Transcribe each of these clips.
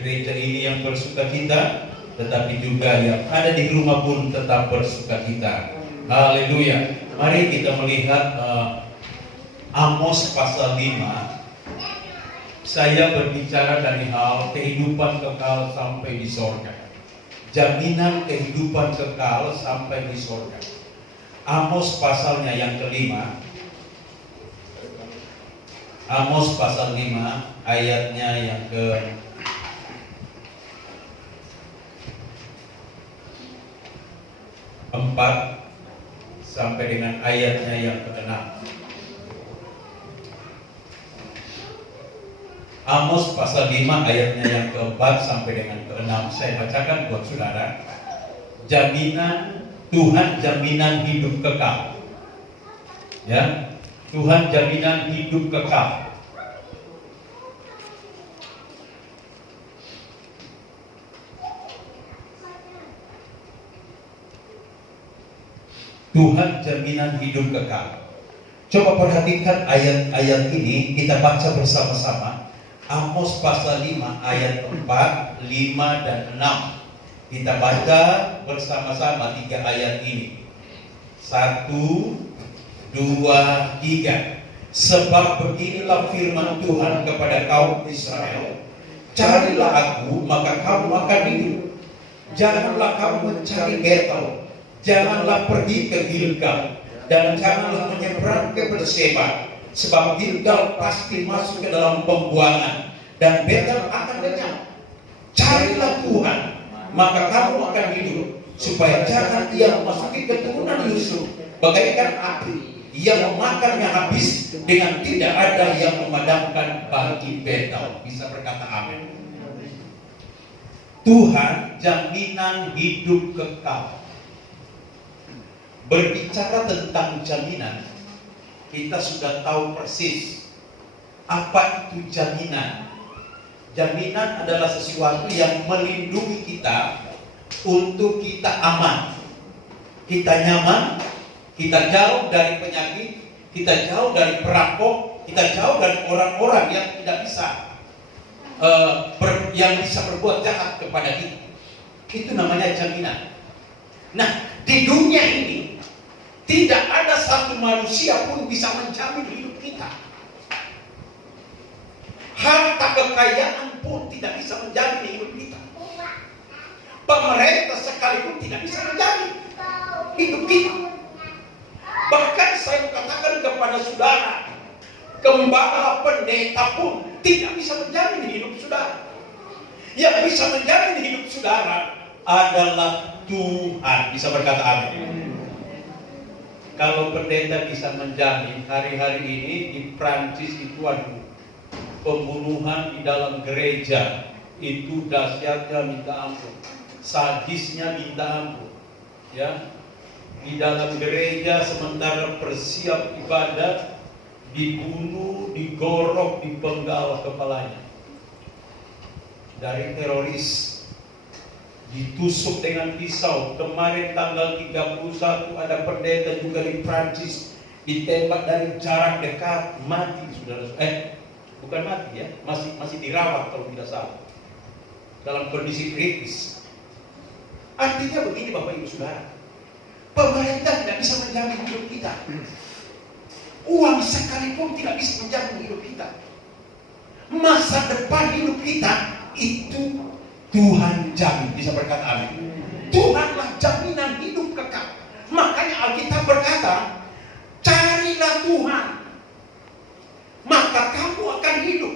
gereja ini yang bersukacita, tetapi juga yang ada di rumah pun tetap bersukacita. Haleluya. Mari kita melihat Amos pasal 5. Saya berbicara dari hal kehidupan kekal sampai di sorga. Jaminan kehidupan kekal sampai di sorga. Amos pasalnya yang kelima. Amos pasal 5 ayatnya yang ke 4 sampai dengan ayatnya yang ke-6. Amos pasal 5 ayatnya yang ke-4 sampai dengan ke-6. Saya bacakan buat saudara. Jaminan Tuhan, jaminan hidup kekal. Ya, Tuhan jaminan hidup kekal. Tuhan jaminan hidup kekal. Coba perhatikan ayat-ayat ini, kita baca bersama-sama. Amos pasal 5 ayat 4, 5 dan 6. Kita baca bersama-sama 3 ayat ini. 1, 2, 3. Sebab beginilah firman Tuhan kepada kaum Israel. Carilah aku, maka kamu akan hidup. Janganlah kamu mencari Betel. Janganlah pergi ke Gilgal. Dan janganlah menyeberang ke Berseba. Sebab Gilgal pasti masuk ke dalam pembuangan dan Betel akan lenyap. Carilah Tuhan, maka kamu akan hidup, supaya jangan ia memasuki keturunan Yusuf bagaikan api yang memakannya habis, dengan tidak ada yang memadamkan bagi Betel. Bisa berkata amin. Tuhan jaminan hidup kekal. Berbicara tentang jaminan, kita sudah tahu persis apa itu jaminan. Jaminan adalah sesuatu yang melindungi kita untuk kita aman, kita nyaman, kita jauh dari penyakit, kita jauh dari perampok, kita jauh dari orang-orang yang tidak bisa yang bisa berbuat jahat kepada kita. Itu namanya jaminan. Nah, di dunia ini tidak ada satu manusia pun bisa menjamin hidup kita. Harta kekayaan pun tidak bisa menjamin hidup kita. Pemerintah sekalipun tidak bisa menjamin hidup kita. Bahkan saya katakan kepada saudara, gembala pendeta pun tidak bisa menjamin hidup saudara. Yang bisa menjamin hidup saudara adalah Tuhan. Bisa berkata amin. Kalau pendeta bisa menjamin, hari-hari ini di Prancis itu pembunuhan di dalam gereja itu dahsyatnya minta ampun, sadisnya minta ampun. Ya, di dalam gereja sementara persiap ibadat dibunuh, digorok, dipenggal kepalanya dari teroris. Ditusuk dengan pisau. Kemarin tanggal 31 ada pendeta juga di Prancis ditembak dari jarak dekat, mati saudara. Bukan mati ya, masih dirawat kalau tidak salah, dalam kondisi kritis. Artinya begini Bapak Ibu Saudara, pemerintah tidak bisa menjamin hidup kita. Uang sekalipun tidak bisa menjamin hidup kita. Masa depan hidup kita itu Tuhan jamin. Bisa berkata amin. Tuhanlah jaminan hidup kekal. Makanya Alkitab berkata, carilah Tuhan, maka kamu akan hidup.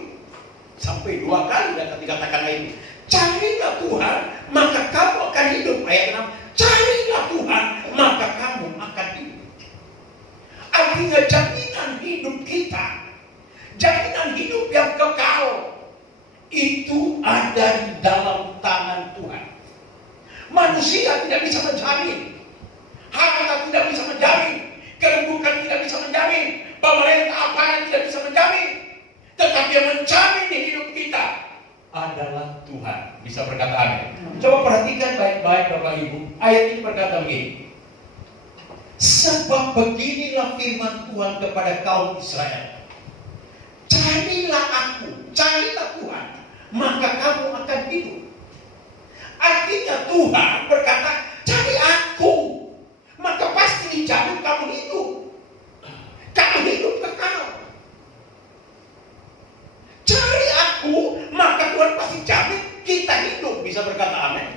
Sampai 2 kali dikatakan ini. Carilah Tuhan, maka kamu akan hidup. Ayat 6, carilah Tuhan, maka kamu akan hidup. Artinya jaminan hidup kita, jaminan hidup yang kekal, itu ada di dalam tangan Tuhan. Manusia tidak bisa menjamin, harta tidak bisa menjamin, kedudukan tidak bisa menjamin, pemerintah apa yang tidak bisa menjamin. Tetapi yang menjamin di hidup kita adalah Tuhan. Bisa berkata amin. Coba perhatikan baik-baik Bapak Ibu. Ayat ini berkata begini, sebab beginilah firman Tuhan kepada kaum Israel. Carilah aku, carilah Tuhan, maka kamu akan hidup. Tuhan berkata, cari aku, maka pasti dijamin kamu hidup. Kamu hidup kekal. Cari aku, maka Tuhan pasti jamin kita hidup. Bisa berkata amin?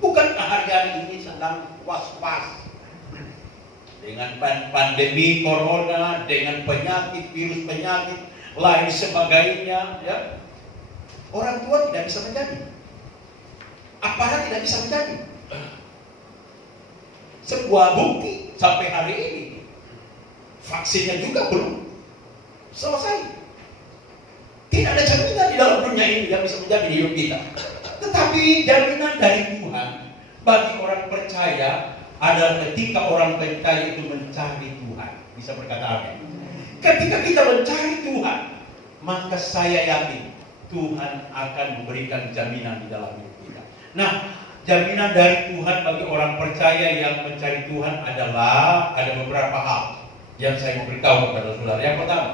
Bukankah hari-hari ini sedang was-was dengan pandemi corona, dengan penyakit, virus penyakit lain sebagainya, ya? Orang tua tidak bisa menjadi, aparat tidak bisa menjadi. Sebuah bukti sampai hari ini, vaksinnya juga belum selesai. Tidak ada jaminan di dalam dunia ini yang bisa menjadi hidup kita. Tetapi jaminan dari Tuhan bagi orang percaya adalah ketika orang percaya itu mencari Tuhan. Bisa berkata amin. Ketika kita mencari Tuhan, maka saya yakin Tuhan akan memberikan jaminan di dalam hidup kita. Nah, jaminan dari Tuhan bagi orang percaya yang mencari Tuhan adalah ada beberapa hal yang saya mau beritahu kepada saudara. Yang pertama,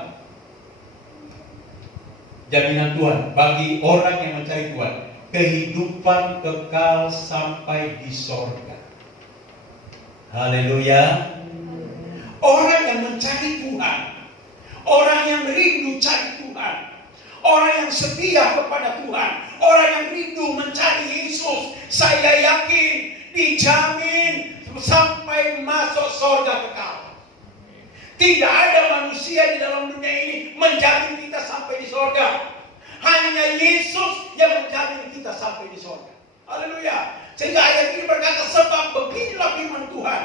jaminan Tuhan bagi orang yang mencari Tuhan, kehidupan kekal sampai di sorga. Haleluya. Orang yang mencari Tuhan, orang yang rindu cari Tuhan, orang yang setia kepada Tuhan, orang yang rindu mencari Yesus, saya yakin dijamin sampai masuk sorga kekal. Tidak ada manusia di dalam dunia ini menjamin kita sampai di sorga. Hanya Yesus yang menjamin kita sampai di sorga. Haleluya. Sehingga ayat ini berkata, sebab beginilah firman Tuhan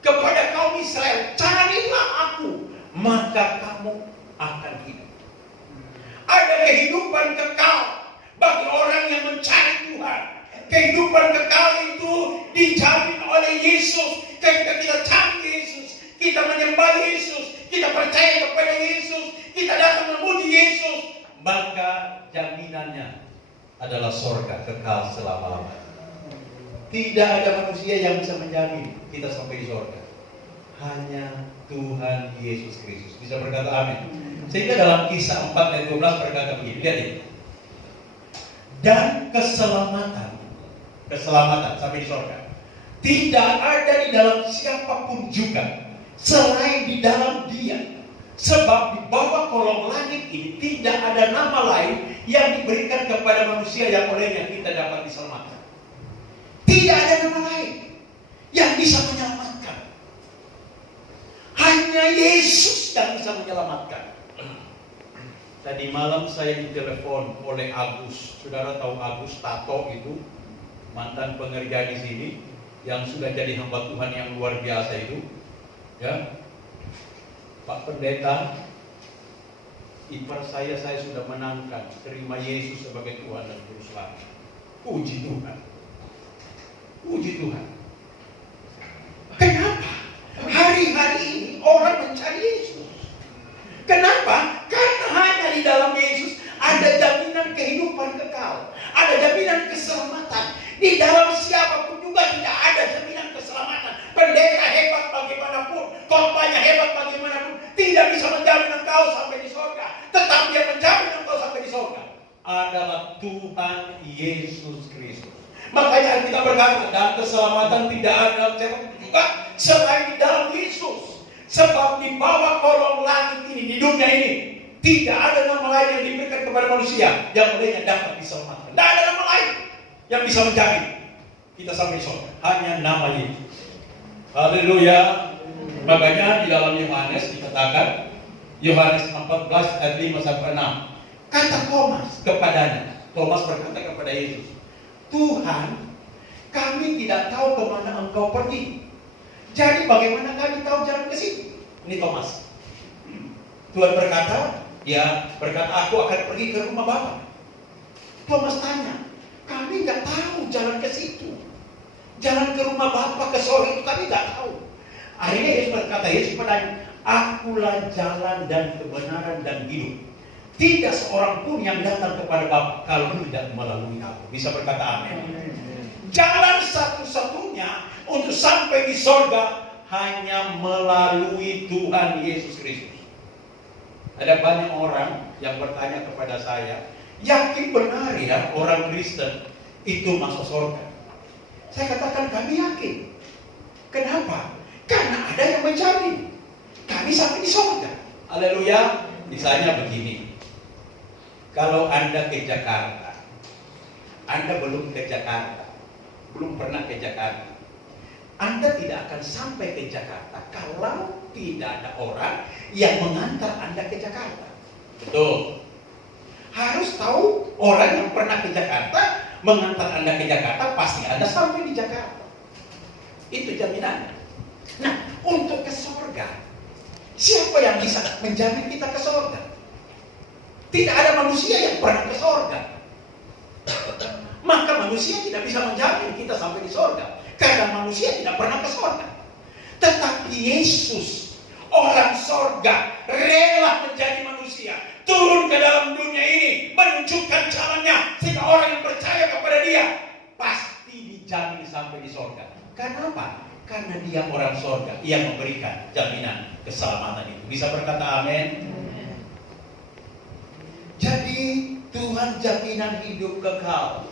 kepada kaum Israel, carilah aku, maka kamu akan hidup. Ada kehidupan kekal bagi orang yang mencari Tuhan. Kehidupan kekal itu dijamin oleh Yesus. Ketika kita cari Yesus, kita menyembah Yesus, kita percaya kepada Yesus, kita datang memuji Yesus, maka jaminannya adalah sorga kekal selama-lamanya. Tidak ada manusia yang bisa menjamin kita sampai di sorga. Hanya Tuhan Yesus Kristus. Bisa berkata amin. Sehingga dalam Kisah 4 ayat 12 berkata begini, lihat ini. Dan keselamatan sampai di sorga tidak ada di dalam siapapun juga selain di dalam Dia. Sebab di bawah kolong langit ini tidak ada nama lain yang diberikan kepada manusia yang olehnya kita dapat diselamatkan. Tidak ada nama lain yang bisa menyelamatkan. Hanya Yesus yang bisa menyelamatkan. Tadi malam saya ditelepon oleh Agus. Saudara tahu Agus Tato itu, mantan pengerja di sini, yang sudah jadi hamba Tuhan yang luar biasa itu, ya. Pak Pendeta, ipar saya sudah menangkan, terima Yesus sebagai Tuhan dan Juru Selamat. Puji Tuhan. Puji Tuhan. Kenapa? Hari-hari ini orang mencari Yesus. Kenapa? Karena hanya di dalam Yesus ada jaminan kehidupan kekal, ada jaminan keselamatan. Di dalam siapapun juga tidak ada jaminan keselamatan. Pendeta hebat bagaimanapun, khotbahnya hebat bagaimanapun, tidak bisa menjamin engkau sampai di sorga. Tetapi yang menjamin engkau sampai di sorga adalah Tuhan Yesus Kristus. Makanya kita berkata, dan keselamatan tidak ada dalam siapapun juga selain di dalam Yesus. Sebab di bawah kolong langit ini, di dunia ini, tidak ada nama lain yang diberikan kepada manusia yang olehnya dapat diselamatkan. Tidak ada nama lain yang bisa menjamin kita sampai surga. Hanya nama Yesus. Haleluya. Makanya di dalam Yohanes dikatakan, Yohanes 14 ayat 5 sampai 6. Kata Thomas kepadanya, Thomas berkata kepada Yesus, Tuhan, kami tidak tahu kemana engkau pergi. Jadi bagaimana kami tahu jalan ke situ? Ini Thomas. Tuhan berkata, aku akan pergi ke rumah Bapa. Thomas tanya, kami nggak tahu jalan ke situ. Jalan ke rumah Bapa, ke sorga itu kami nggak tahu. Akhirnya Yesus berkata, Yesus bertanya, akulah jalan dan kebenaran dan hidup. Tidak seorang pun yang datang kepada Bapa kalau tidak melalui aku. Bisa berkata amin. Jalan satu-satunya untuk sampai di sorga hanya melalui Tuhan Yesus Kristus. Ada banyak orang yang bertanya kepada saya, yakin benar ya orang Kristen itu masuk sorga? Saya katakan kami yakin. Kenapa? Karena ada yang menjamin kami sampai di surga. Haleluya. Misalnya begini, kalau Anda ke Jakarta, Anda belum ke Jakarta, belum pernah ke Jakarta, Anda tidak akan sampai ke Jakarta kalau tidak ada orang yang mengantar Anda ke Jakarta. Betul. Harus tahu orang yang pernah ke Jakarta mengantar Anda ke Jakarta, pasti Anda sampai di Jakarta. Itu jaminannya. Nah, untuk ke surga, siapa yang bisa menjamin kita ke surga? Tidak ada manusia yang pernah ke surga. Maka manusia tidak bisa menjamin kita sampai di surga, karena manusia tidak pernah ke surga. Tetapi Yesus, orang surga, rela menjadi manusia, turun ke dalam dunia ini, menunjukkan jalannya, sehingga orang yang percaya kepada Dia pasti dijamin sampai di surga. Kenapa? Karena Dia orang surga, Ia memberikan jaminan keselamatan itu. Bisa berkata amin? Jadi Tuhan jaminan hidup kekal,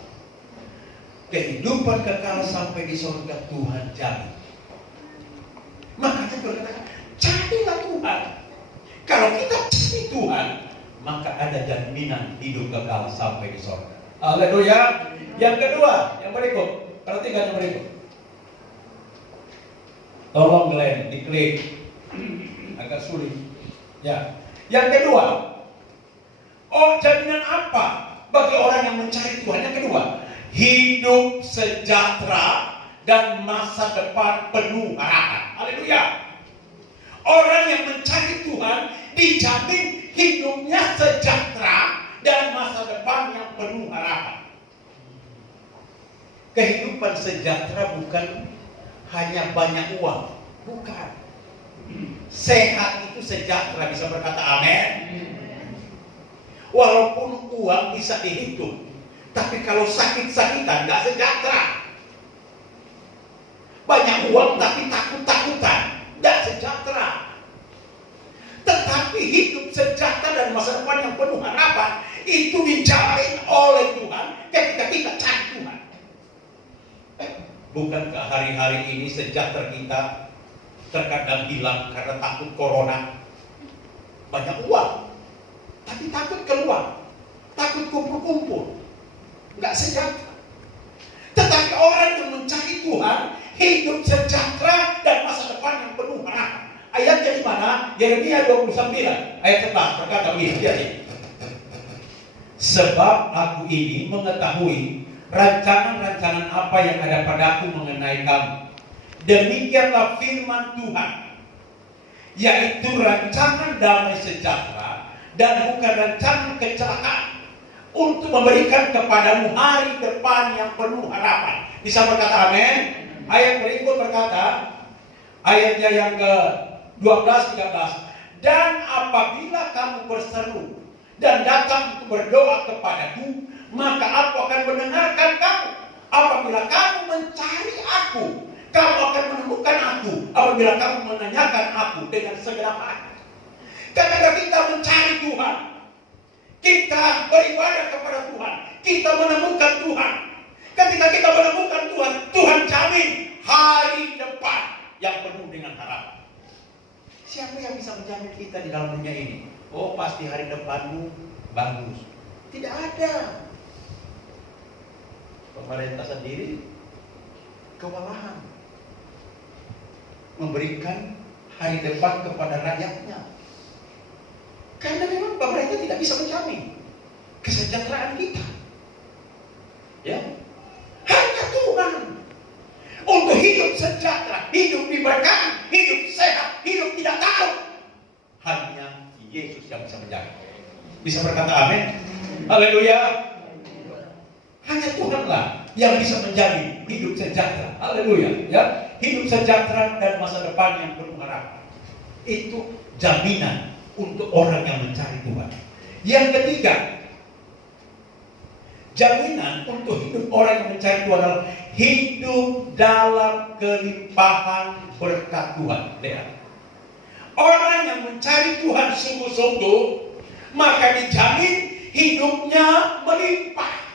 kehidupan kekal sampai di surga Tuhan jamin. Makanya berkata, carilah Tuhan. Kalau kita cari Tuhan, maka ada jaminan hidup kekal sampai di surga. Haleluya. Yang kedua, yang berikut, perhatikan yang berikut. Tolong Glenn, diklik. Agak sulit. Ya. Yang kedua, jaminan apa bagi orang yang mencari Tuhan? Yang kedua, hidup sejahtera dan masa depan penuh harapan. Haleluya. Orang yang mencari Tuhan dijamin hidupnya sejahtera dan masa depan yang penuh harapan. Kehidupan sejahtera bukan hanya banyak uang, bukan. Sehat itu sejahtera, bisa berkata amin. Walaupun uang bisa dihitung, tapi kalau sakit-sakitan gak sejahtera. Banyak uang tapi takut-takutan, gak sejahtera. Tetapi hidup sejahtera dan masa depan yang penuh harapan itu dijamin oleh Tuhan ketika kita cari Tuhan. Bukankah hari-hari ini sejahtera kita terkadang hilang karena takut corona? Banyak uang, tapi takut keluar, takut kumpul-kumpul, nggak sejahtera. Tetapi orang yang mencari Tuhan hidup sejahtera dan masa depan yang penuh harapan. Ayatnya di mana? Yeremia 29 ayat 11 berkata begini. Sebab aku ini mengetahui rancangan-rancangan apa yang ada padaku mengenai kamu. Demikianlah firman Tuhan, yaitu rancangan damai sejahtera dan bukan rancangan kecelakaan, untuk memberikan kepadamu hari depan yang penuh harapan. Bisa berkata amin? Ayat berikut berkata, ayatnya yang ke-12, 13. Dan apabila kamu berseru dan datang untuk berdoa kepadaku, maka aku akan mendengarkan kamu. Apabila kamu mencari aku, kamu akan menemukan aku. Apabila kamu menanyakan aku dengan segenap hati. Ketika kita mencari Tuhan, kita beribadah kepada Tuhan, kita menemukan Tuhan. Ketika kita menemukan Tuhan, Tuhan jamin hari depan yang penuh dengan harapan. Siapa yang bisa menjamin kita di dalam dunia ini? Oh, pasti hari depanmu bagus. Tidak ada. Pemerintah sendiri kewalahan memberikan hari depan kepada rakyatnya. Karena memang pemerintah tidak bisa menjamin kesejahteraan kita. Ya, hanya Tuhan untuk hidup sejahtera, hidup diberkati, hidup sehat, hidup tidak takut. Hanya Yesus yang bisa menjamin. Bisa berkata amin? Haleluya. Hanya Tuhanlah yang bisa menjamin hidup sejahtera. Haleluya. Ya, hidup sejahtera dan masa depan yang penuh harapan. Itu jaminan untuk orang yang mencari Tuhan. Yang ketiga, jaminan untuk hidup orang yang mencari Tuhan adalah hidup dalam kelimpahan berkat Tuhan. Lihat. Orang yang mencari Tuhan sungguh-sungguh, maka dijamin hidupnya melimpah.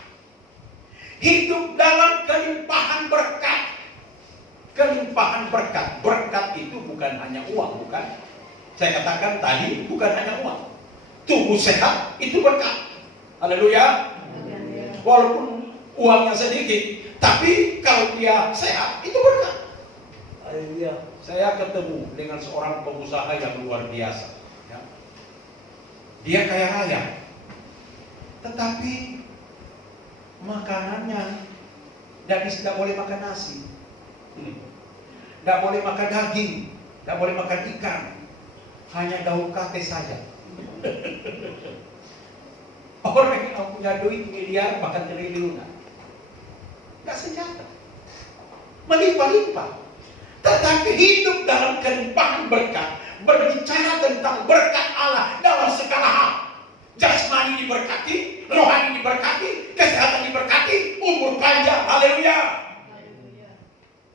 Hidup dalam kelimpahan berkat kelimpahan berkat. Berkat itu bukan hanya uang, bukan. Saya katakan tadi bukan hanya uang. Tubuh sehat itu berkat. Haleluya. Walaupun uangnya sedikit, tapi kalau dia sehat itu berkat. Haleluya. Saya ketemu dengan seorang pengusaha yang luar biasa. Ya. Dia kaya raya, tetapi makanannya tidak boleh makan nasi, tidak boleh makan daging, tidak boleh makan ikan, hanya daun kate saja. Orang yang punya duit miliar makan triliunan, nggak sejahtera, melimpah-limpah. Tetapi hidup dalam kelimpahan berkat, berbicara tentang berkat Allah dalam segala hal. Jasmani diberkati, rohani diberkati, kesehatan diberkati, umur panjang. Haleluya.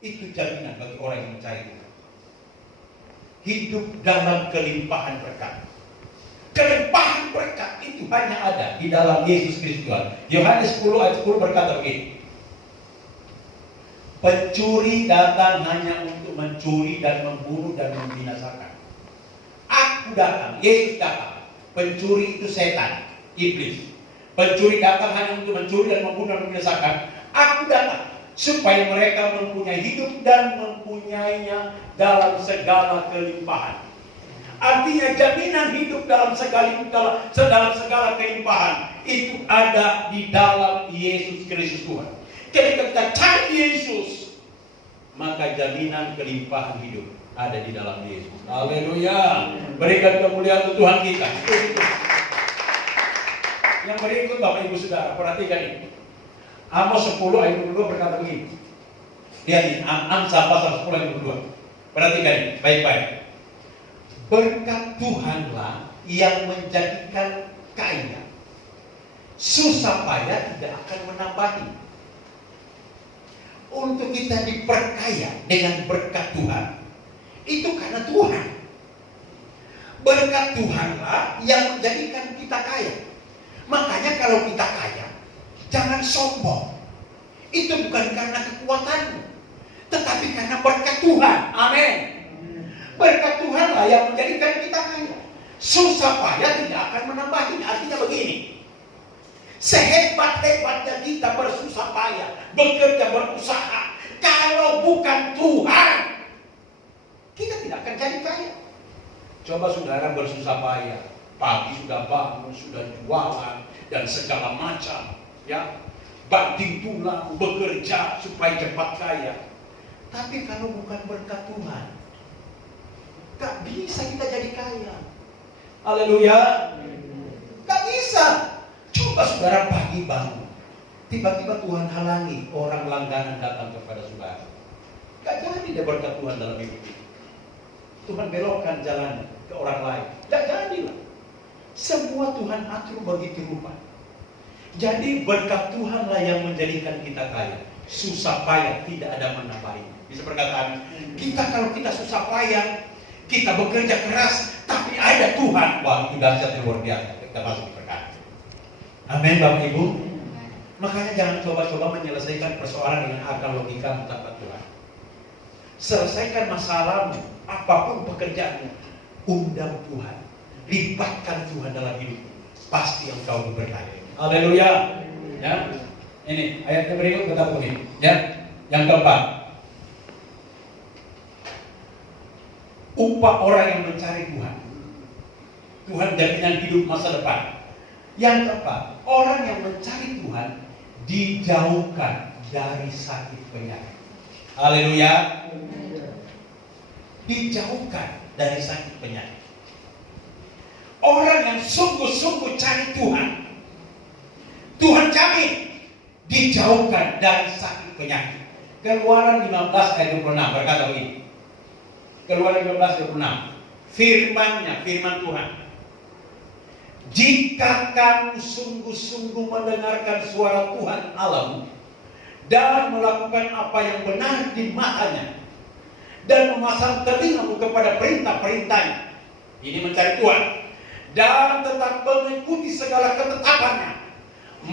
Itu jaminan bagi orang yang mencari Tuhan. Hidup dalam kelimpahan berkat. Kelimpahan berkat itu hanya ada di dalam Yesus Kristus Tuhan. Yohanes 10 ayat 10 berkata begini. Pencuri datang hanya untuk mencuri dan membunuh dan membinasakan. Aku datang, Yesus datang. Pencuri itu setan, iblis. Pencuri datang hanya untuk mencuri dan membunuh dan membinasakan. Aku datang supaya mereka mempunyai hidup dan mempunyainya dalam segala kelimpahan. Artinya jaminan hidup dalam segala kelimpahan itu ada di dalam Yesus Kristus Tuhan. Ketika kita cari Yesus, maka jaminan kelimpahan hidup ada di dalam Yesus. Haleluya. Berikan kemuliaan untuk Tuhan kita. Yang berikut Bapak Ibu Saudara, perhatikan ini. Amos 10 ayat 22 berkata begini. Lihat ini, Amsal pasal 10 ayat 22. Perhatikan ini, baik-baik. Berkat Tuhanlah yang menjadikan kaya, susah payah tidak akan menambahi. Untuk kita diperkaya dengan berkat Tuhan, itu karena Tuhan. Berkat Tuhanlah yang menjadikan kita kaya. Makanya kalau kita kaya, jangan sombong. Itu bukan karena kekuatanmu, tetapi karena berkat Tuhan. Amin. Berkat Tuhanlah yang menjadikan kita kaya. Susah payah tidak akan menambahi. Artinya begini, sehebat-hebatnya kita bersusah payah, bekerja, berusaha, kalau bukan Tuhan, kita tidak akan jadi kaya. Coba saudara bersusah payah, pagi sudah bangun, sudah jualan, dan segala macam, ya, banting tulang, bekerja supaya cepat kaya. Tapi kalau bukan berkat Tuhan, gak bisa kita jadi kaya. Haleluya. Gak bisa. Coba saudara pagi bangun, tiba-tiba Tuhan halangi orang langganan datang kepada saudara. Gak jadi dia berkat Tuhan dalam hidup ini. Tuhan belokkan jalannya ke orang lain. Gak jadilah. Semua Tuhan atur begitu rupa. Jadi berkat Tuhanlah yang menjadikan kita kaya. Susah payah tidak ada menambahi. Bisa perkataan kita, kalau kita susah payah, kita bekerja keras, tapi ada Tuhan, wah itu dahsyat luar biasa. Kita masuk berkat. Amin Bapak Ibu. Makanya jangan coba-coba menyelesaikan persoalan dengan akal logika tanpa Tuhan. Selesaikan masalahmu, apapun pekerjaanmu, undang Tuhan, libatkan Tuhan dalam hidupmu, pasti engkau diberkati. Haleluya. Ya, ini ayat berikut kita begini. Ya, yang keempat, upah orang yang mencari Tuhan. Tuhan jaminan hidup masa depan. Yang keempat, orang yang mencari Tuhan dijauhkan dari sakit penyakit. Haleluya. Dijauhkan dari sakit penyakit. Orang yang sungguh-sungguh cari Tuhan, Tuhan jamin dijauhkan dari sakit penyakit. Keluaran 15 ayat 26 berkata begini. Keluaran 15 ayat 26. Firman Tuhan. Jika kamu sungguh-sungguh mendengarkan suara Tuhan Allahmu dan melakukan apa yang benar di matanya dan memasang telingamu kepada perintah-perintahnya, ini mencari Tuhan, dan tetap mengikuti segala ketetapannya,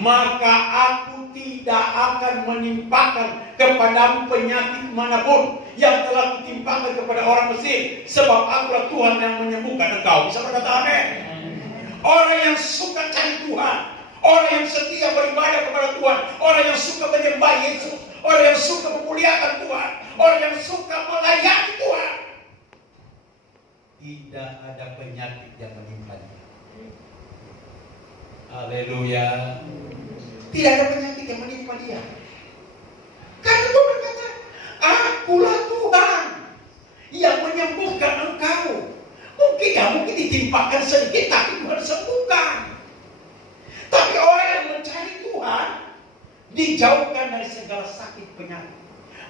maka aku tidak akan menimpakan kepadamu penyakit manapun yang telah kutimpakan kepada orang Mesir, sebab akulah Tuhan yang menyembuhkan engkau. Bisa berkata amin? Orang yang suka cari Tuhan, orang yang setia beribadah kepada Tuhan, orang yang suka menyembah Yesus, orang yang suka memuliakan Tuhan, orang yang suka melayani Tuhan, tidak ada penyakit yang menimpanya. Haleluya. Tidak ada penyakit yang menimpa dia. Karena Tuhan berkata, akulah Tuhan yang menyembuhkan engkau. Mungkin ditimpakan sedikit, tapi Tuhan sembuhkan. Tapi orang yang mencari Tuhan dijauhkan dari segala sakit penyakit.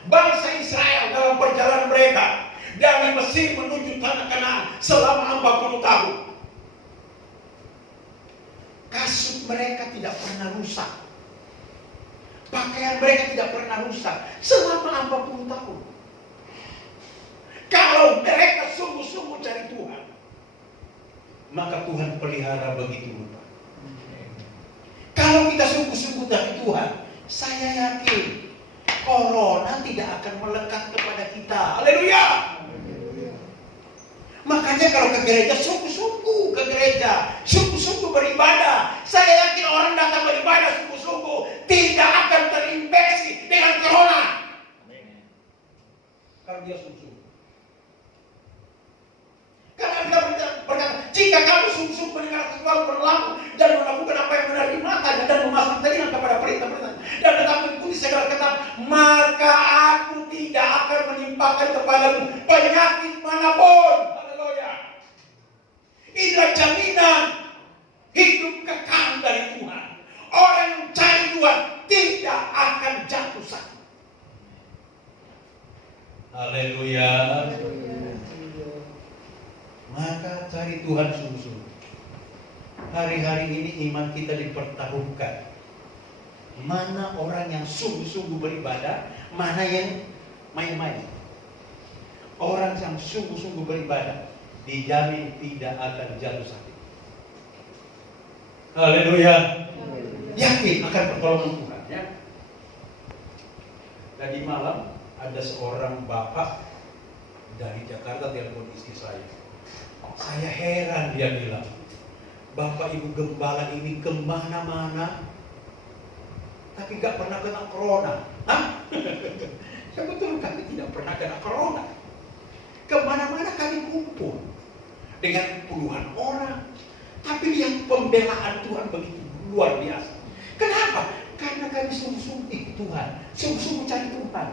Bangsa Israel dalam perjalanan mereka dari Mesir menuju tanah Kanaan selama 40 tahun, kasut mereka tidak pernah rusak, pakaian mereka tidak pernah rusak selama 40 tahun. Kalau mereka sungguh-sungguh cari Tuhan, maka Tuhan pelihara begitu rupa. Kalau kita sungguh-sungguh cari Tuhan, saya yakin corona tidak akan melekat kepada kita. Haleluya. Makanya kalau ke gereja, sungguh-sungguh ke gereja, sungguh-sungguh beribadah. Saya yakin orang datang beribadah sungguh-sungguh tidak akan terinfeksi dengan corona. Kalau dia sungguh-sungguh. Karena Anda berkata, jika kamu sungguh-sungguh mendengar sesuatu berlaku dan melakukan apa yang benar di matanya dan memasang telinga kepada perintah-perintah dan tetap mengikuti segala kata, maka aku tidak akan menimpakan kepadamu penyakit manapun. Haleluya. Inilah jaminan hidup kekal dari Tuhan. Orang yang cari Tuhan tidak akan jatuh sakit. Haleluya. Maka cari Tuhan sungguh-sungguh. Hari-hari ini iman kita dipertaruhkan. Mana orang yang sungguh-sungguh beribadah, mana yang main-main. Orang yang sungguh-sungguh beribadah dijamin tidak akan jatuh sakit. Haleluya. Yakin akan pertolongan Tuhan, ya. Tadi malam ada seorang bapak dari Jakarta telepon istri saya. Saya heran, dia bilang, Bapak Ibu Gembala ini kemana-mana tapi gak pernah kena corona. Hah? Ya betul, kami tidak pernah kena corona. Kemana-mana kami kumpul dengan puluhan orang, tapi lihat pembelaan Tuhan begitu luar biasa. Kenapa? Karena kami sungguh-sungguh ikut Tuhan, sungguh-sungguh cari Tuhan.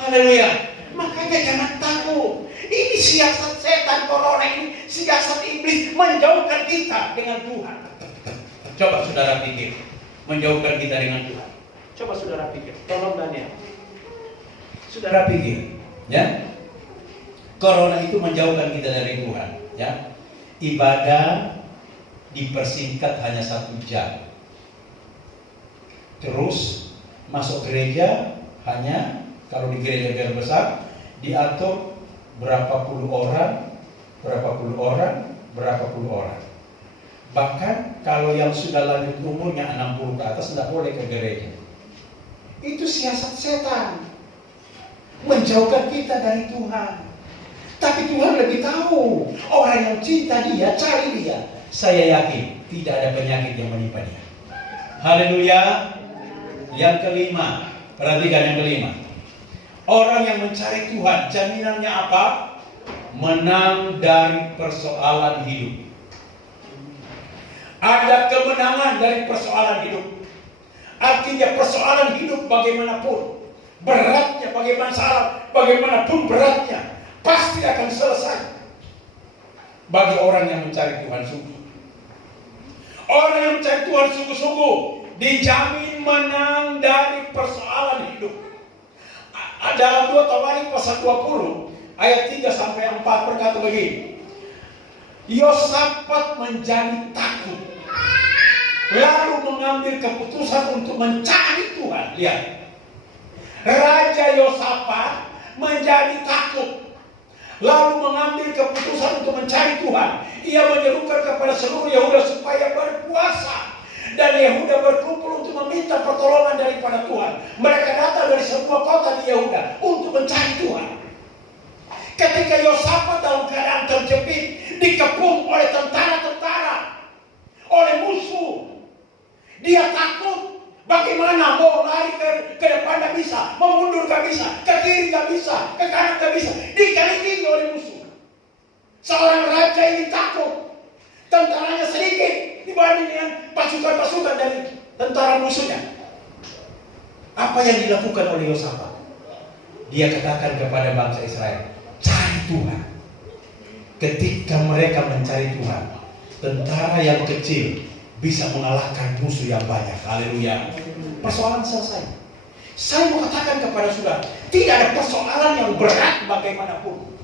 Haleluya. Makanya jangan takut. Ini siasat setan corona ini, siasat iblis menjauhkan kita dengan Tuhan. Coba saudara pikir, menjauhkan kita dengan Tuhan. Coba saudara pikir, tolong Daniel. Saudara pikir, ya. Corona itu menjauhkan kita dari Tuhan, ya. Ibadah dipersingkat hanya 1 jam. Terus masuk gereja hanya, kalau di gereja-gereja besar diatur berapa puluh orang. Bahkan kalau yang sudah lanjut umurnya 60 ke atas tidak boleh ke gereja. Itu siasat setan menjauhkan kita dari Tuhan. Tapi Tuhan lebih tahu. Orang yang cinta dia, cari dia, saya yakin tidak ada penyakit yang menimpa dia. Haleluya. Yang kelima, perhatikan yang kelima. Orang yang mencari Tuhan, jaminannya apa? Menang dari persoalan hidup. Ada kemenangan dari persoalan hidup. Artinya persoalan hidup bagaimanapun beratnya, bagaimanapun beratnya, pasti akan selesai bagi orang yang mencari Tuhan sungguh. Orang yang mencari Tuhan sungguh-sungguh dijamin menang dari persoalan hidup. Dalam 2 Tawarik pasal 20 ayat 3-4 berkata begini. Yosafat menjadi takut, lalu mengambil keputusan untuk mencari Tuhan. Lihat, Raja Yosafat menjadi takut, lalu mengambil keputusan untuk mencari Tuhan. Ia menyerukan kepada seluruh Yehuda supaya berpuasa Dan Yehuda berkumpul untuk meminta pertolongan daripada Tuhan. Mereka datang dari semua kota di Yehuda untuk mencari Tuhan. Ketika Yosafat dalam keadaan terjepit, dikepung oleh tentara-tentara, oleh musuh, dia takut. Bagaimana mau lari ke depan tidak bisa, mau mundur tidak bisa, ke kiri tidak bisa, ke kanan tidak bisa, dikelilingi oleh musuh. Seorang raja ini takut, tentaranya sedikit dibanding dengan pasukan-pasukan dari tentara musuhnya. Apa yang dilakukan oleh Yosafat? Dia katakan kepada bangsa Israel, cari Tuhan. Ketika mereka mencari Tuhan, tentara yang kecil bisa mengalahkan musuh yang banyak. Haleluya. Persoalan selesai. Saya mau katakan kepada saudara, tidak ada persoalan yang berat bagaimanapun,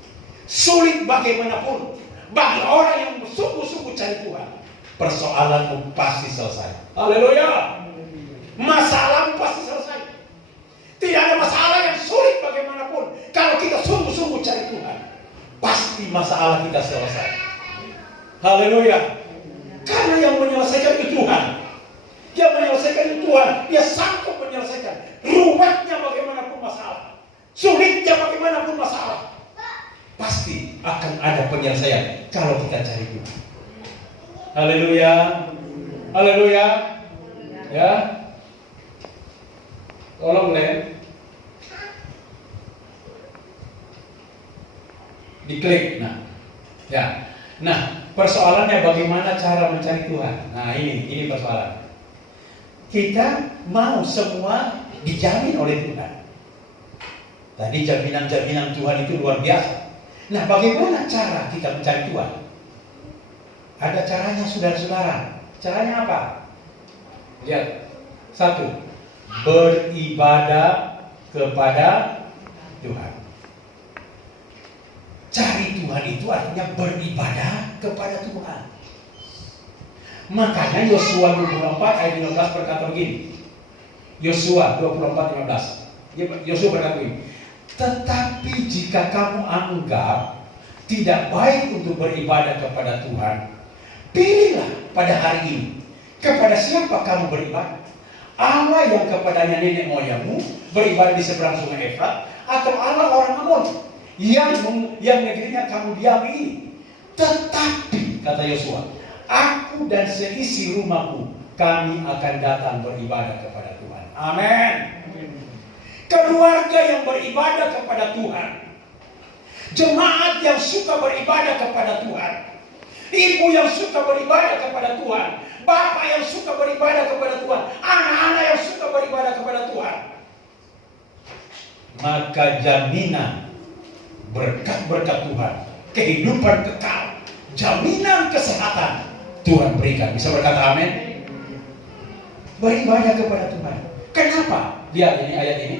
sulit bagaimanapun, bagi orang yang sungguh-sungguh cari Tuhan, persoalanmu pasti selesai. Haleluya. Masalahmu pasti selesai. Tidak ada masalah yang sulit bagaimanapun. Kalau kita sungguh-sungguh cari Tuhan, pasti masalah kita selesai. Haleluya. Karena yang menyelesaikan itu Tuhan. Yang menyelesaikan itu Tuhan. Dia sanggup menyelesaikan. Ruwetnya bagaimanapun masalah, sulitnya bagaimanapun masalah, pasti akan ada penyelesaian kalau kita cari Tuhan. Haleluya. Haleluya. Ya. Tolong Len, diklik. Nah, ya. Nah, persoalannya bagaimana cara mencari Tuhan. Nah, ini persoalan. Kita mau semua dijamin oleh Tuhan. Tadi jaminan-jaminan Tuhan itu luar biasa. Nah, bagaimana cara kita mencari Tuhan? Ada caranya, saudara-saudara. Caranya apa? Lihat. 1. Beribadah kepada Tuhan. Cari Tuhan itu artinya beribadah kepada Tuhan. Makanya Yosua 24 ayat 15 berkata begini. Yosua 24:15. Yosua berkata begini. Tetapi jika kamu anggap tidak baik untuk beribadah kepada Tuhan, pilihlah pada hari ini kepada siapa kamu beribadah. Allah yang kepadanya nenek moyangmu beribadah di seberang sungai Efrat, atau Allah orang Amon yang negerinya kamu diami ini. Tetapi kata Yosua, aku dan seisi rumahku, kami akan datang beribadah kepada Tuhan. Amin. Keluarga yang beribadah kepada Tuhan, jemaat yang suka beribadah kepada Tuhan, ibu yang suka beribadah kepada Tuhan, bapak yang suka beribadah kepada Tuhan, anak-anak yang suka beribadah kepada Tuhan, maka jaminan berkat-berkat Tuhan, kehidupan kekal, jaminan kesehatan Tuhan berikan. Bisa berkata amin? Beribadah kepada Tuhan. Kenapa? Lihat ini ayat ini.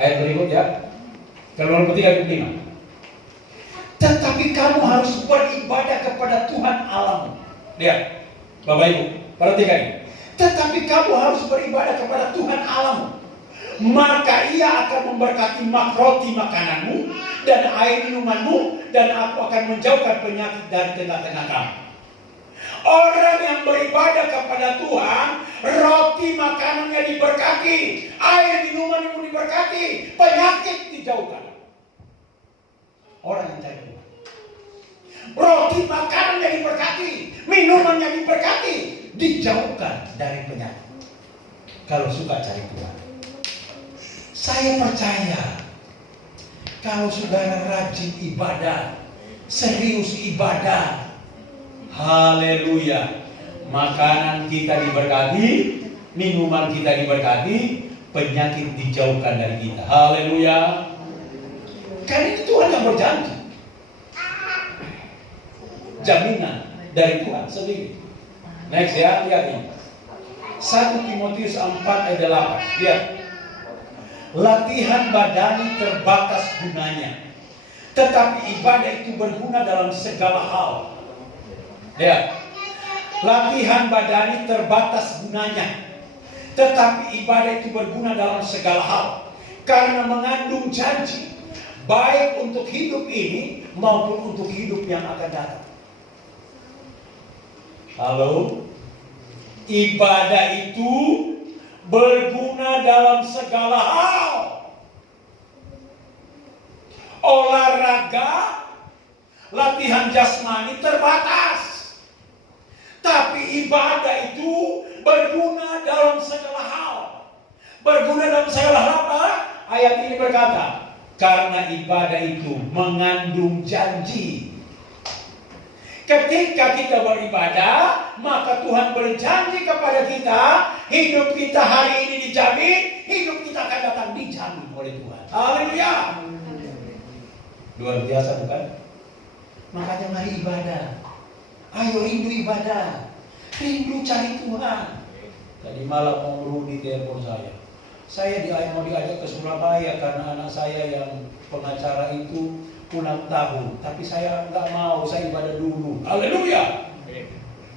Ayat berikut ya. Keluaran 3:5. Tetapi kamu harus beribadah kepada Tuhan Allahmu. Lihat, Bapak Ibu, perhatikan ini. Tetapi kamu harus beribadah kepada Tuhan Allahmu, maka Ia akan memberkati roti makananmu dan air minumanmu, dan aku akan menjauhkan penyakit dari tengah-tengah kamu. Orang yang beribadah kepada Tuhan, roti makanannya diberkati, air minumannya diberkati, penyakit dijauhkan. Orang yang cari Tuhan, roti makanannya diberkati, minumannya diberkati, dijauhkan dari penyakit. Kalau suka cari Tuhan, saya percaya kalau saudara rajin ibadah, serius ibadah, haleluya, makanan kita diberkati, minuman kita diberkati, penyakit dijauhkan dari kita. Haleluya. Karena itu Tuhan yang berjanji. Jaminan dari Tuhan sendiri. Next ya, lihat ini. 1 Timotius 4 ayat 8. Lihat. Latihan badani terbatas gunanya, tetapi ibadah itu berguna dalam segala hal. Lihat. Latihan badani terbatas gunanya, tetapi ibadah itu berguna dalam segala hal, karena mengandung janji, baik untuk hidup ini maupun untuk hidup yang akan datang. Halo? Ibadah itu berguna dalam segala hal. Olahraga, latihan jasmani terbatas. Tapi ibadah itu berguna dalam segala hal. Berguna dalam segala hal apa? Ayat ini berkata, karena ibadah itu mengandung janji. Ketika kita beribadah, maka Tuhan berjanji kepada kita, hidup kita hari ini dijamin, hidup kita akan datang dijamin oleh Tuhan. Haleluya. Luar biasa bukan? Makanya mari ibadah. Ayo rindu ibadah. Rindu cari Tuhan. Tadi malam mau Rudi telepon saya. Saya mau diajak ke Surabaya karena anak saya yang pengacara itu ulang tahun. Tapi saya nggak mau, saya ibadah dulu. Haleluya.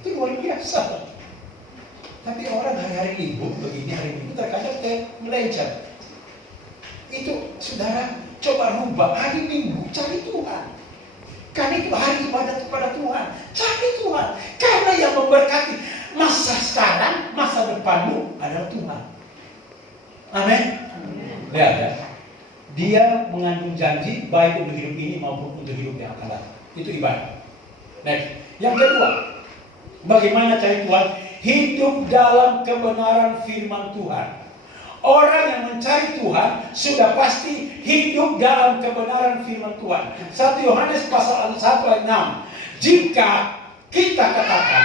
Itu luar biasa. Tapi orang hari-hari libur begini, hari Minggu terkadang melenceng. Itu saudara, coba rubah hari Minggu cari Tuhan. Karena itu hari ibadat kepada Tuhan. Cari Tuhan. Karena yang memberkati masa sekarang, masa depanmu adalah Tuhan. Amin. Lihat ya. Dia mengandung janji baik untuk hidup ini maupun untuk hidup yang akan datang. Itu ibadah. Next. Yang kedua, bagaimana cari Tuhan? Hidup dalam kebenaran firman Tuhan. Orang yang mencari Tuhan sudah pasti hidup dalam kebenaran firman Tuhan. 1 Yohanes pasal 1 ayat 6. Jika kita katakan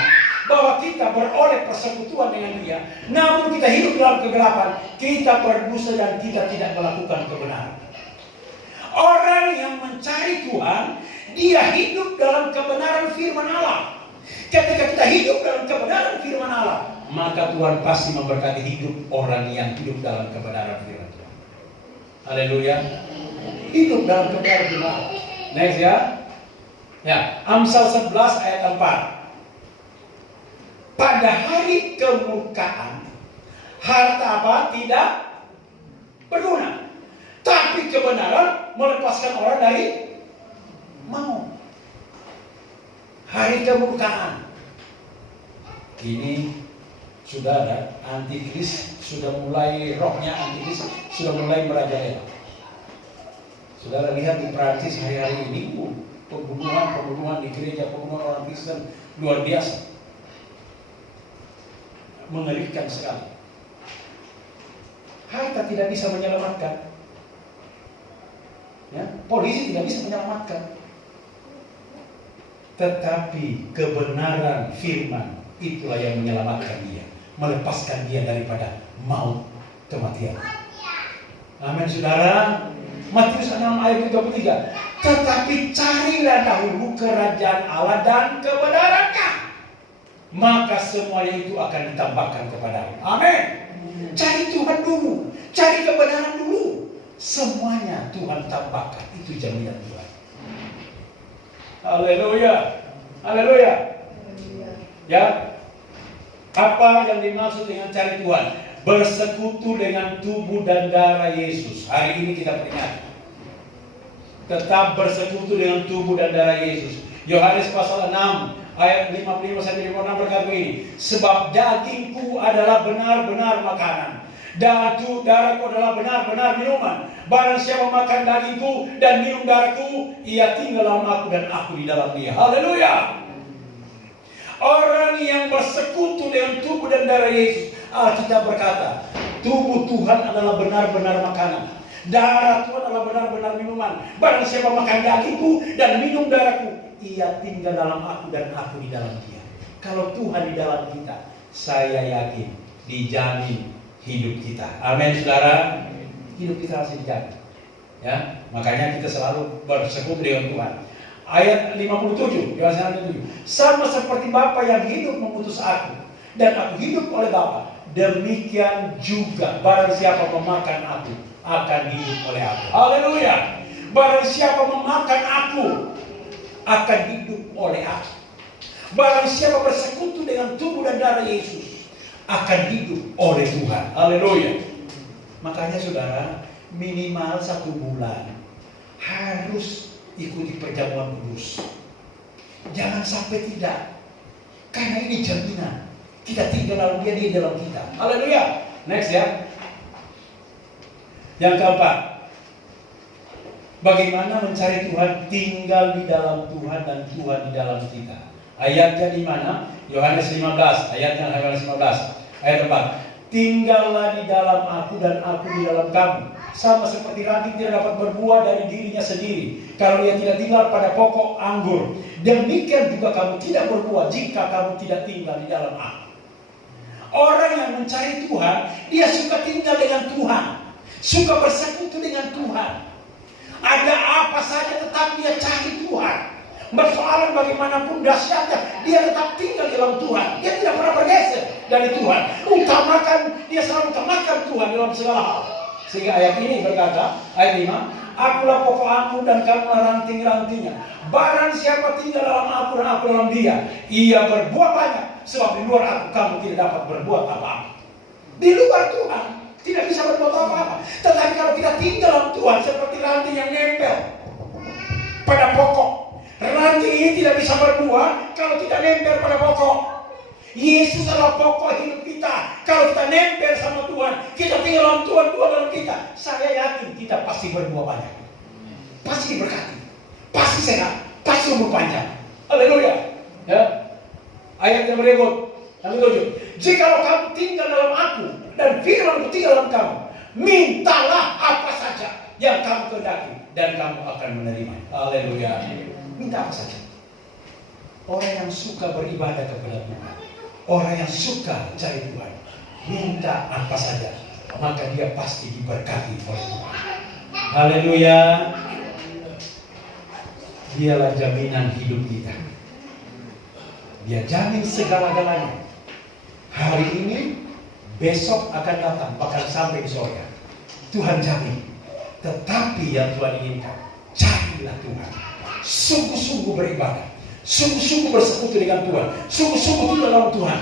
bahwa kita beroleh persekutuan dengan Dia, namun kita hidup dalam kegelapan, kita berdosa dan kita tidak melakukan kebenaran. Orang yang mencari Tuhan, dia hidup dalam kebenaran firman Allah. Ketika kita hidup dalam kebenaran firman Allah, maka Tuhan pasti memberkati hidup orang yang hidup dalam kebenaran firman Tuhan. Haleluya. Hidup dalam kebenaran firman Allah. Next ya. Ya, Amsal 11 ayat 4. Pada hari kemurkaan, harta apa? Tidak berguna. Tapi kebenaran melepaskan orang dari maut. Hari kemurkaan. Ini saudara, antikris sudah mulai, rohnya antikris sudah mulai merajalela. Saudara lihat di Prancis hari-hari ini, pembunuhan di gereja, pembunuhan orang Kristen luar biasa. Mengerikan sekali. Harta tidak bisa menyelamatkan. Ya, polisi tidak bisa menyelamatkan. Tetapi kebenaran firman itulah yang menyelamatkan dia, melepaskan dia daripada maut, kematian. Amin saudara. Matius 6 ayat 33. Tetapi carilah dahulu kerajaan Allah dan kebenarannya, maka semuanya itu akan ditambahkan kepadamu. Amin. Cari Tuhan dulu, cari kebenaran dulu, semuanya Tuhan tambahkan. Itu jaminan Tuhan. Haleluya. Haleluya. Ya. Apa yang dimaksud dengan cari Tuhan? Bersekutu dengan tubuh dan darah Yesus. Hari ini kita peringati. Tetap bersekutu dengan tubuh dan darah Yesus. Yohanes pasal 6 ayat 55 sampai 56 berkata begini. Sebab dagingku adalah benar-benar makanan, dan darahku adalah benar-benar minuman. Barang siapa makan dagingku dan minum darahku, ia tinggal dalam aku dan aku di dalam dia. Haleluya. Orang yang bersekutu dengan tubuh dan darah Yesus, Alkitab berkata, tubuh Tuhan adalah benar-benar makanan, darah Tuhan adalah benar-benar minuman. Barang siapa makan dagingku dan minum darahku, ia tinggal dalam aku dan aku di dalam dia. Kalau Tuhan di dalam kita, saya yakin dijamin hidup kita. Amin saudara. Hidup kita harus dijamin. Ya, makanya kita selalu bersekutu dengan Tuhan. Ayat 57, Yohanes 7. Sama seperti Bapa yang hidup mengutus aku, dan aku hidup oleh Bapa, demikian juga barang siapa memakan aku akan hidup oleh aku. Haleluya. Barang siapa memakan aku akan hidup oleh aku. Barang siapa bersekutu dengan tubuh dan darah Yesus akan hidup oleh Tuhan. Haleluya. Makanya saudara, minimal 1 bulan harus ikuti perjamuan kudus. Jangan sampai tidak. Karena ini jaminan Kita tinggal dalam dia dalam kita. Haleluya. Next ya. Yang keempat, bagaimana mencari Tuhan? Tinggal di dalam Tuhan dan Tuhan di dalam kita. Ayatnya di mana? Yohanes 15, ayatnya Yohanes 15. Ayat 4. Tinggallah di dalam aku dan aku di dalam kamu. Sama seperti ranting tidak dapat berbuah dari dirinya sendiri kalau ia tidak tinggal pada pokok anggur. Demikian juga kamu tidak berbuah jika kamu tidak tinggal di dalam aku. Orang yang mencari Tuhan, dia suka tinggal dengan Tuhan, suka bersekutu dengan Tuhan. Ada apa saja tetap dia cari Tuhan. Persoalan bagaimanapun dahsyatnya, dia tetap tinggal dalam Tuhan. Dia tidak pernah bergeser dari Tuhan. Dia selalu utamakan Tuhan dalam segala hal. Sehingga ayat ini berkata, ayat 5, akulah pokok anggur dan kamulah ranting-rantingnya. Barang siapa tinggal dalam aku dan aku dalam dia, ia berbuah banyak. Sebab di luar aku kamu tidak dapat berbuat apa-apa. Di luar Tuhan tidak bisa berbuat apa-apa. Tetapi kalau kita tinggal dalam Tuhan, seperti ranting yang nempel pada pokok. Ranting ini tidak bisa berbuah kalau tidak nempel pada pokok. Yesus adalah pokok hidup kita. Kalau kita nempel sama Tuhan, kita tinggal dalam Tuhan, Tuhan dalam kita, saya yakin kita pasti berbuah banyak. Pasti diberkati, pasti sehat, pasti umur panjang. Haleluya. Ya. Ayat yang berikut, yang ke-7. Jikalau kamu tinggal dalam aku dan firman-Ku tinggal dalam kamu, mintalah apa saja yang kamu kehendaki dan kamu akan menerima. Haleluya. Minta apa saja. Orang yang suka beribadah kepada Tuhan, orang yang suka cari Tuhan, minta apa saja, maka dia pasti diberkati oleh Tuhan. Haleluya. Dialah jaminan hidup kita. Dia jamin segala-galanya. Hari ini, besok akan datang, bahkan sampai di surga. Tuhan jamin. Tetapi yang Tuhan inginkan, carilah Tuhan. Sungguh-sungguh beribadah, sungguh-sungguh bersekutu dengan Tuhan, sungguh-sungguh tinggal dalam Tuhan.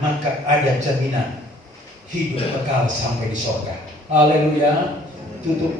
Maka ada jaminan hidup kekal sampai di surga. Haleluya. Tutup